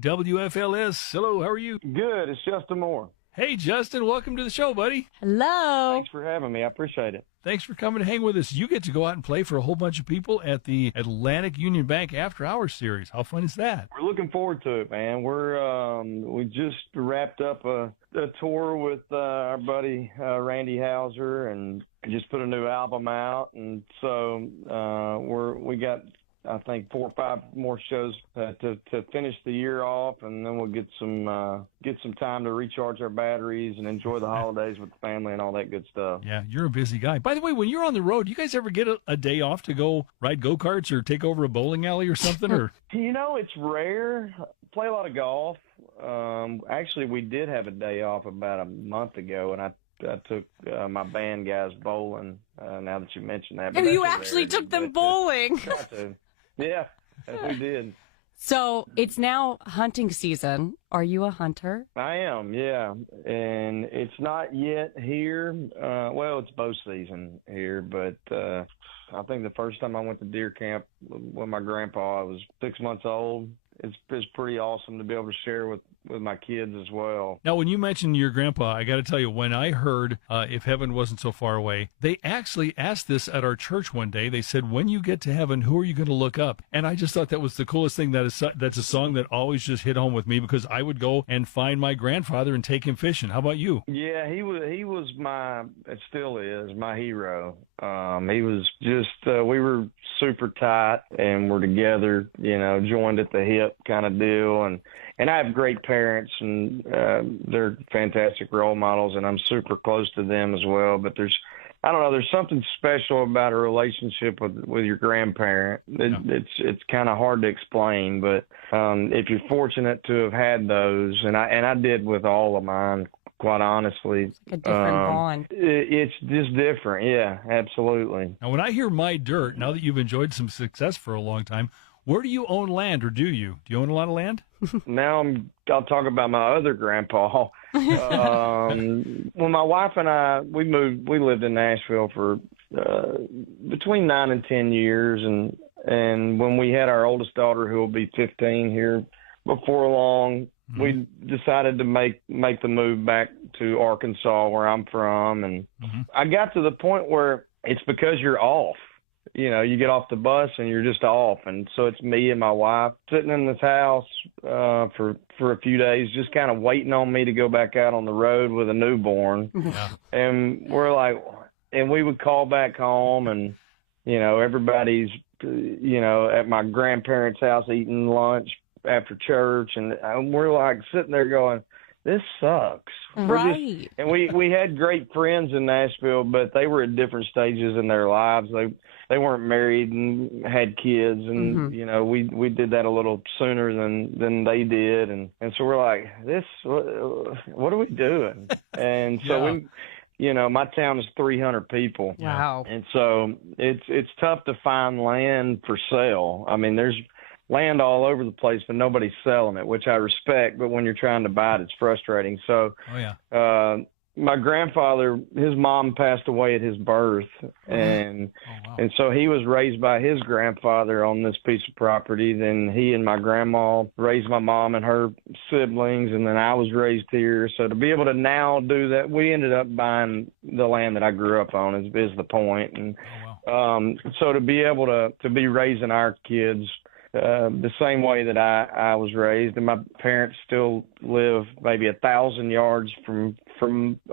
WFLS. Hello, how are you? Good. It's Justin Moore. Hey, Justin, welcome to the show, buddy. Hello. Thanks for having me. I appreciate it. Thanks for coming to hang with us. You get to go out and play for a whole bunch of people at the Atlantic Union Bank After Hours Series. How fun is that? We're looking forward to it, man. We just wrapped up a tour with our buddy Randy Houser and just put a new album out, and so we got, I think, 4 or 5 more shows to finish the year off, and then we'll get some time to recharge our batteries and enjoy the holidays with the family and all that good stuff. Yeah, you're a busy guy. By the way, when you're on the road, you guys ever get a day off to go ride go-karts or take over a bowling alley or something? Or It's rare. Play a lot of golf. Actually, we did have a day off about a month ago, and I took my band guys bowling. Now that you mentioned that, Oh, you actually took them bowling. Try to. Yeah, we did. So it's now hunting season. Are you a hunter? I am, yeah. And it's not yet here. Well, it's bow season here, but I think the first time I went to deer camp with my grandpa, I was 6 months old. It's pretty awesome to be able to share with my kids as well. now, when you mentioned your grandpa, I got to tell you, when I heard If Heaven Wasn't So Far Away, they actually asked this at our church one day. They said, when you get to heaven, who are you going to look up? And I just thought that was the coolest thing. That's a song that always just hit home with me, because I would go and find my grandfather and take him fishing. How about you? Yeah, he was it still is my hero. He was just, we were super tight and we're together, joined at the hip kind of deal. And I have great parents, and they're fantastic role models, and I'm super close to them as well. But there's something special about a relationship with your grandparent. It's kind of hard to explain, but if you're fortunate to have had those, and I did with all of mine, quite honestly. It's like a different bond. It's just different. Yeah, absolutely. Now, when I hear My Dirt, now that you've enjoyed some success for a long time, where do you own land, or do you? Do you own a lot of land? Now I'll talk about my other grandpa. When my wife and I, we lived in Nashville for between 9 and 10 years, and when we had our oldest daughter, who will be 15 here before long, we decided to make the move back to Arkansas, where I'm from, and I got to the point where it's because you're off. You get off the bus and you're just off. And so it's me and my wife sitting in this house for a few days, just kind of waiting on me to go back out on the road with a newborn. Yeah. And we're like, and we would call back home, and, everybody's, at my grandparents' house eating lunch after church. And we're like sitting there going, this sucks. Right. And we had great friends in Nashville, but they were at different stages in their lives. They weren't married and had kids, and we did that a little sooner than they did, and so we're like, what are we doing? And so my town is 300 people. Wow. And so it's tough to find land for sale. I mean, there's land all over the place, but nobody's selling it, which I respect. But when you're trying to buy it, it's frustrating. So, my grandfather, his mom passed away at his birth, and so he was raised by his grandfather on this piece of property. Then he and my grandma raised my mom and her siblings, and then I was raised here. So to be able to now do that, we ended up buying the land that I grew up on is the point. And so to be able to be raising our kids the same way that I was raised, and my parents still live maybe 1,000 yards from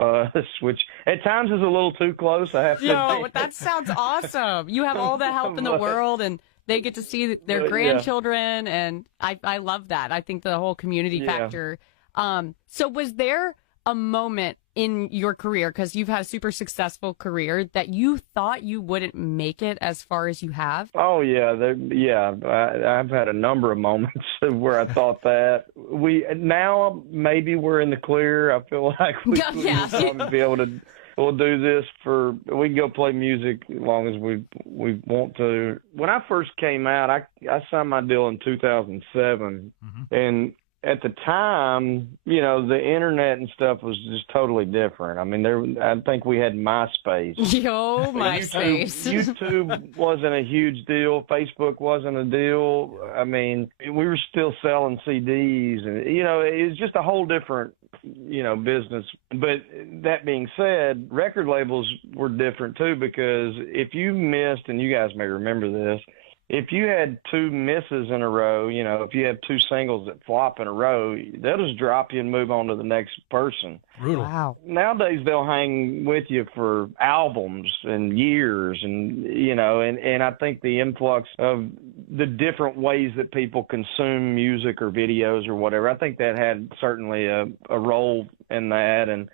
us, which at times is a little too close, I have to admit. That sounds awesome. You have all the help in the world, and they get to see their grandchildren, and I love that. I think the whole community factor. So was there a moment in your career, because you've had a super successful career, that you thought you wouldn't make it as far as you have? Oh, yeah. I've had a number of moments where I thought that. Now maybe we're in the clear. I feel like we'll be able to. We'll do this we can go play music as long as we want to. When I first came out, I signed my deal in 2007, and at the time, you know, the internet and stuff was just totally different. I mean, I think we had MySpace. Yo, MySpace. YouTube wasn't a huge deal. Facebook wasn't a deal. I mean, we were still selling CDs, and you know, it was just a whole different, you know, business. But that being said, record labels were different too, because if you missed, and you guys may remember this, if you had two misses in a row, you know, if you have two singles that flop in a row, they'll just drop you and move on to the next person. Brutal. Wow. Nowadays, they'll hang with you for albums and years, and, you know, and I think the influx of the different ways that people consume music or videos or whatever, I think that had certainly a role in that. And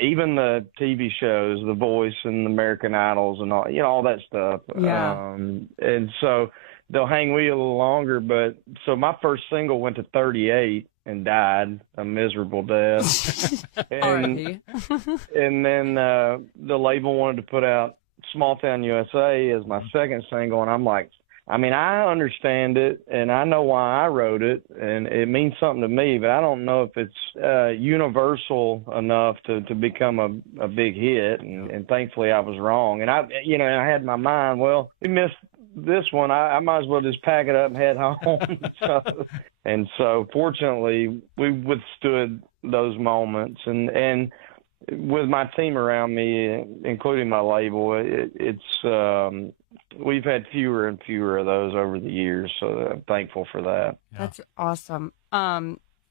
even the TV shows, The Voice and American Idols and all, you know, all that stuff. Yeah. And so they'll hang with you a little longer. But so my first single went to 38 and died a miserable death. and then the label wanted to put out Small Town USA as my second single. And I'm like, I mean, I understand it, and I know why I wrote it, and it means something to me, but I don't know if it's universal enough to become a big hit, and thankfully I was wrong. And I had in my mind, well, we missed this one. I might as well just pack it up and head home. So fortunately, we withstood those moments, and with my team around me, including my label, it's we've had fewer and fewer of those over the years, so I'm thankful for that. Yeah. That's awesome.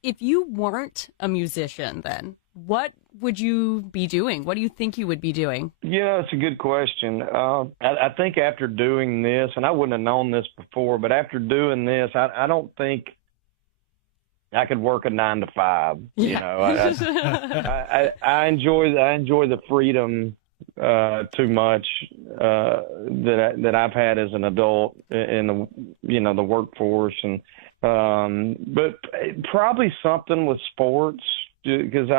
If you weren't a musician, then what would you be doing? What do you think you would be doing? Yeah, it's a good question. I think after doing this, and I wouldn't have known this before, but after doing this, I don't think I could work a 9 to 5. Yeah. You know, I enjoy the freedom too much that I've had as an adult in the workforce, and but probably something with sports, because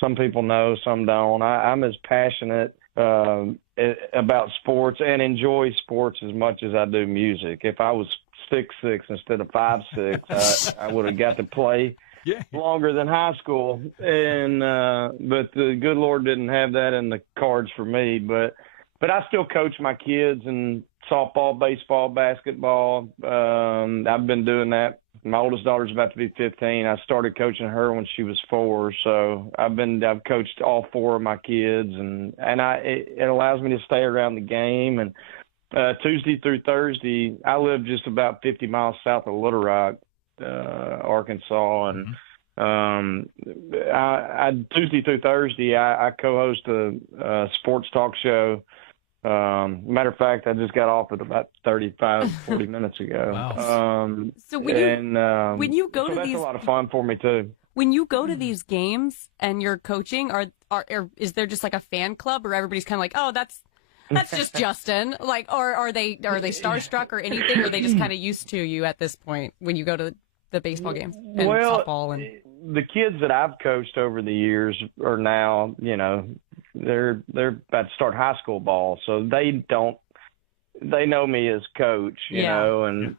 some people know, some don't. I'm as passionate about sports and enjoy sports as much as I do music. If I was 6'6" instead of 5'6", I would have got to play longer than high school, and but the good Lord didn't have that in the cards for me. But I still coach my kids in softball, baseball, basketball. I've been doing that. My oldest daughter's about to be 15. I started coaching her when she was 4, so I've coached all 4 of my kids, and it allows me to stay around the game. And Tuesday through Thursday, I live just about 50 miles south of Little Rock, Arkansas, and Tuesday through Thursday I co-host a sports talk show. Matter of fact, I just got off it about 40 minutes ago. Wow. So when you go to that's these, a lot of fun for me too. When you go to these games and you're coaching, is there just like a fan club, or everybody's kind of like, oh, that's just Justin, like, or are they starstruck or anything? Or are they just kind of used to you at this point when you go to the baseball games and softball? And the kids that I've coached over the years are now, you know, they're about to start high school ball, so they know me as coach, you know, and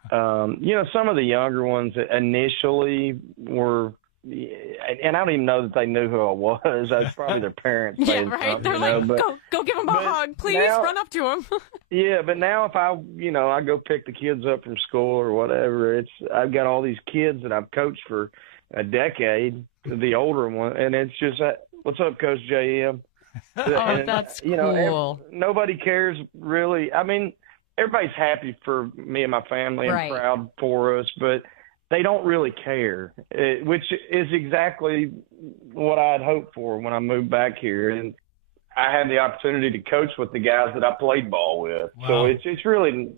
you know, some of the younger ones initially were. And I don't even know that they knew who I was. I was probably their parents. Yeah, right. They're like, go give them a hug, please. Now, run up to them. Yeah, but now if I go pick the kids up from school or whatever, I've got all these kids that I've coached for a decade, the older one, and it's just, what's up, Coach JM? And, that's cool. You know, nobody cares really. I mean, everybody's happy for me and my family and proud for us, but they don't really care, which is exactly what I'd hoped for when I moved back here. And I had the opportunity to coach with the guys that I played ball with. Wow. So it's really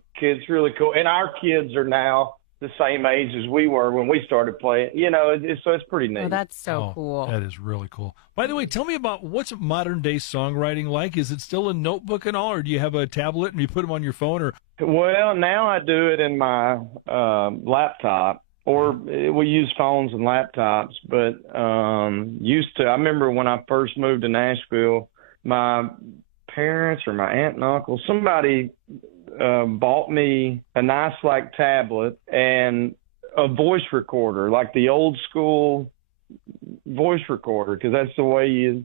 cool. And our kids are now the same age as we were when we started playing. You know, so it's pretty neat. Oh, that's so cool. That is really cool. By the way, tell me about what's modern day songwriting like. Is it still a notebook and all, or do you have a tablet and you put them on your phone? Or well, now I do it in my laptop. Or we use phones and laptops, but I remember when I first moved to Nashville, my parents or my aunt and uncle, somebody bought me a nice tablet and a voice recorder, like the old school voice recorder, because that's the way you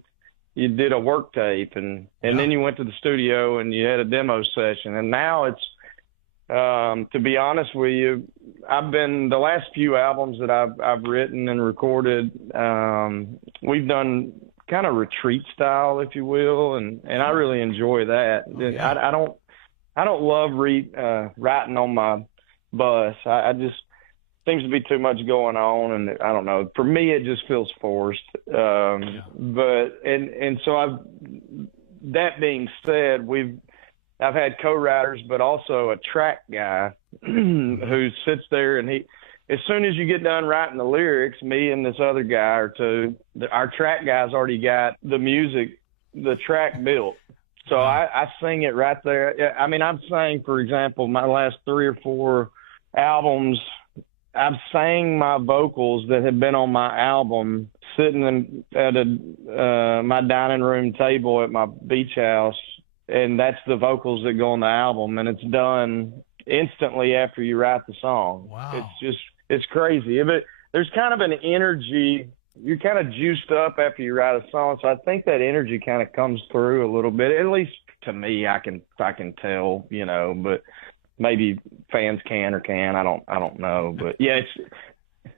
did a work tape, and then you went to the studio and you had a demo session. And now it's, to be honest with you, the last few albums that I've written and recorded, we've done kind of retreat style, if you will, and I really enjoy that. I don't love writing on my bus. I just seems to be too much going on, and I don't know. For me, it just feels forced. But so that being said, I've had co-writers, but also a track guy who sits there, and as soon as you get done writing the lyrics, me and this other guy or two, our track guy's already got the music, the track built. So I sing it right there. I mean, I've sang, for example, my last 3 or 4 albums, I've sang my vocals that have been on my album sitting at my dining room table at my beach house, and that's the vocals that go on the album, and it's done instantly after you write the song. Wow. It's crazy. But there's kind of an energy. You're kind of juiced up after you write a song, so I think that energy kind of comes through a little bit. At least to me, I can tell, but maybe fans can or can. I don't know. But yeah, it's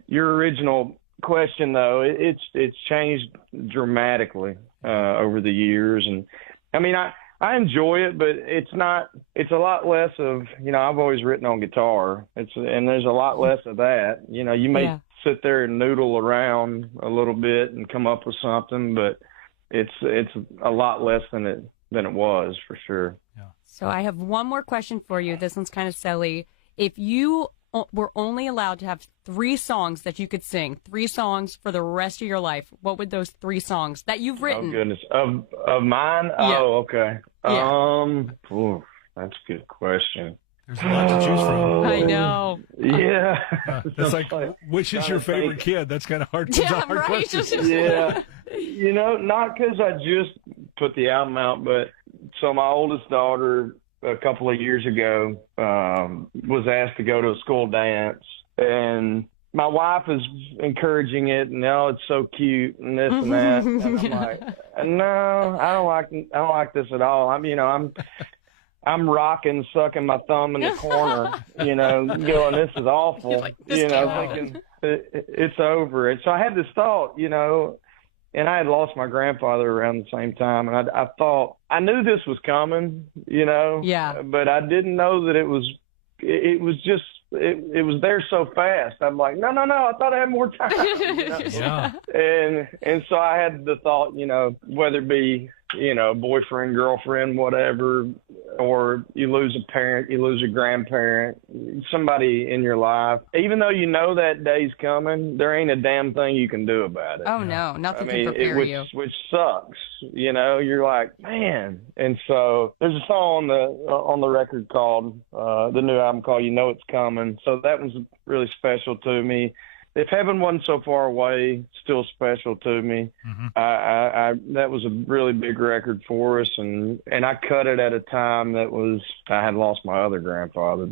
your original question though. It's changed dramatically over the years, and I mean I enjoy it, but it's a lot less of, I've always written on guitar. And there's a lot less of that. You may sit there and noodle around a little bit and come up with something, but it's a lot less than it was, for sure. Yeah. So I have one more question for you. This one's kind of silly. If you were only allowed to have 3 songs that you could sing, 3 songs for the rest of your life, what would those 3 songs that you've written? Oh, goodness. Of mine? Yeah. Oh, okay. Yeah. That's a good question. There's a lot to choose from. I know. Yeah. That's like, which is your favorite kid? That's kind of hard. Yeah, hard right. Question. Yeah. Not because I just put the album out, but so my oldest daughter a couple of years ago was asked to go to a school dance, and my wife is encouraging it, and it's so cute and this and that. And I'm like, no, I don't like this at all. I'm rocking, sucking my thumb in the corner, going, this is awful, like, thinking it's over. And so I had this thought, and I had lost my grandfather around the same time, and I thought, I knew this was coming, Yeah. but I didn't know that it was there so fast. I'm like, no, I thought I had more time. Yeah. And so I had the thought, whether it be, boyfriend, girlfriend, whatever, or you lose a parent, you lose a grandparent, somebody in your life, even though that day's coming, there ain't a damn thing you can do about it. Oh, no, nothing can prepare you. Which sucks, you're like, man. And so there's a song on the record called, the new album called You Know It's Coming. So that was really special to me. If Heaven Wasn't So Far Away, still special to me. Mm-hmm. That was a really big record for us, and I cut it at a time I had lost my other grandfather.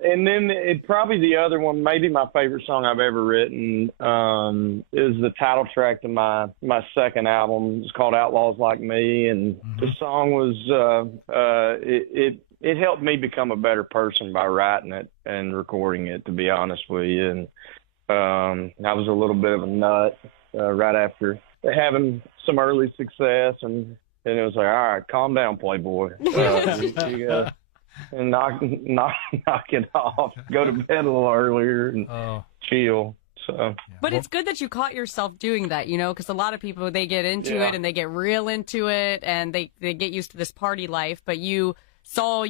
And then probably the other one, maybe my favorite song I've ever written, is the title track to my second album. It's called Outlaws Like Me, and the song was it helped me become a better person by writing it and recording it, to be honest with you. And I was a little bit of a nut right after having some early success, and it was like, all right, calm down, Playboy. And knock it off. Go to bed a little earlier and chill. So, but it's good that you caught yourself doing that, because a lot of people, they get into it and they get real into it and they get used to this party life. But you saw,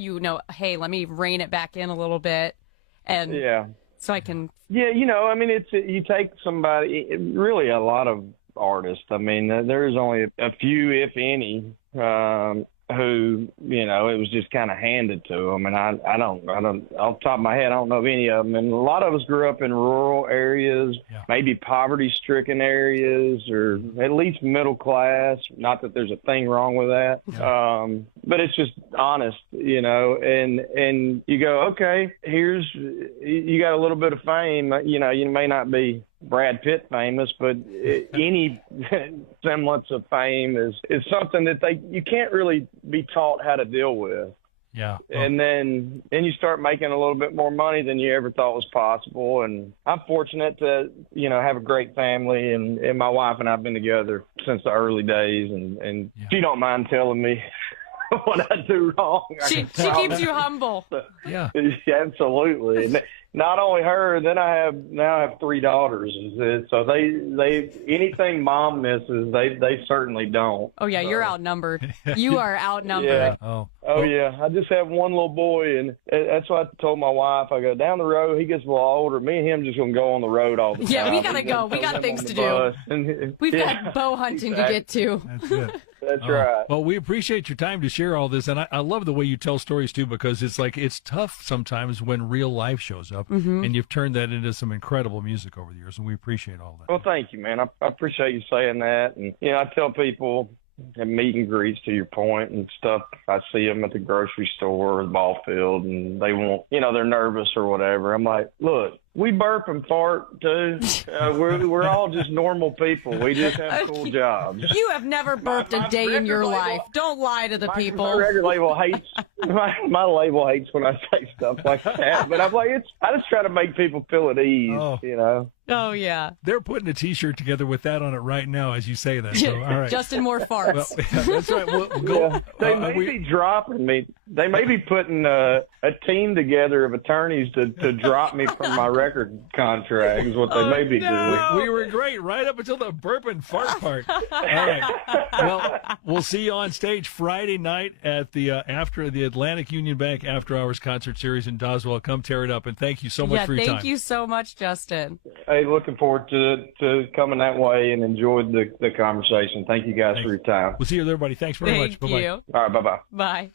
hey, let me rein it back in a little bit, and so I can. Yeah, you take somebody, really a lot of artists. I mean, there's only a few, if any, who, you know, it was just kind of handed to them. And I don't, off the top of my head, I don't know of any of them. And a lot of us grew up in rural areas, maybe poverty-stricken areas, or at least middle class. Not that there's a thing wrong with that. But it's just honest, you know, and you go, okay, you got a little bit of fame. You know, you may not be Brad Pitt famous, but any semblance of fame is something that you can't really be taught how to deal with. Yeah. And then you start making a little bit more money than you ever thought was possible. And I'm fortunate to, you know, have a great family, and my wife and I have been together since the early days, and she don't mind telling me what I do wrong. She keeps you humble. Yeah. Absolutely. And not only her, then I now have 3 daughters. So they anything mom misses, they certainly don't. Oh yeah, you're outnumbered. You are outnumbered. Yeah. Oh yeah. I just have one little boy, and that's what I told my wife. I go, down the road, he gets a little older. Me and him just gonna go on the road all the time. Yeah, we gotta go. We got things to do. We've got bow hunting to get to. That's it. That's right. Well, we appreciate your time to share all this, and I love the way you tell stories too, because it's tough sometimes when real life shows up, and you've turned that into some incredible music over the years, and we appreciate all that. Well, thank you, man. I appreciate you saying that, and you know, I tell people at meet and greets, to your point, and stuff. I see them at the grocery store or the ball field, and they want, you know, they're nervous or whatever. I'm like, look, we burp and fart too. We're all just normal people. We just have cool jobs. You have never burped a day in your life. Don't lie to the people. My record label hates my label hates when I say stuff like that. But I'm like, I just try to make people feel at ease. You know. Oh yeah. They're putting a T-shirt together with that on it right now as you say that. So, all right. Justin Moore farts. Well, yeah, that's right. We'll go. Yeah. They may be dropping me. They may be putting a team together of attorneys to drop me from my record contract is what they may be doing. We were great right up until the burp and fart part. All right. Well, we'll see you on stage Friday night at the after the Atlantic Union Bank After Hours concert series in Doswell. Come tear it up, and thank you so much for your time. Thank you so much, Justin. Hey, looking forward to coming that way and enjoyed the conversation. Thank you guys for your time. We'll see you there, buddy. Thanks very much. Thank you. All right, bye-bye. Bye.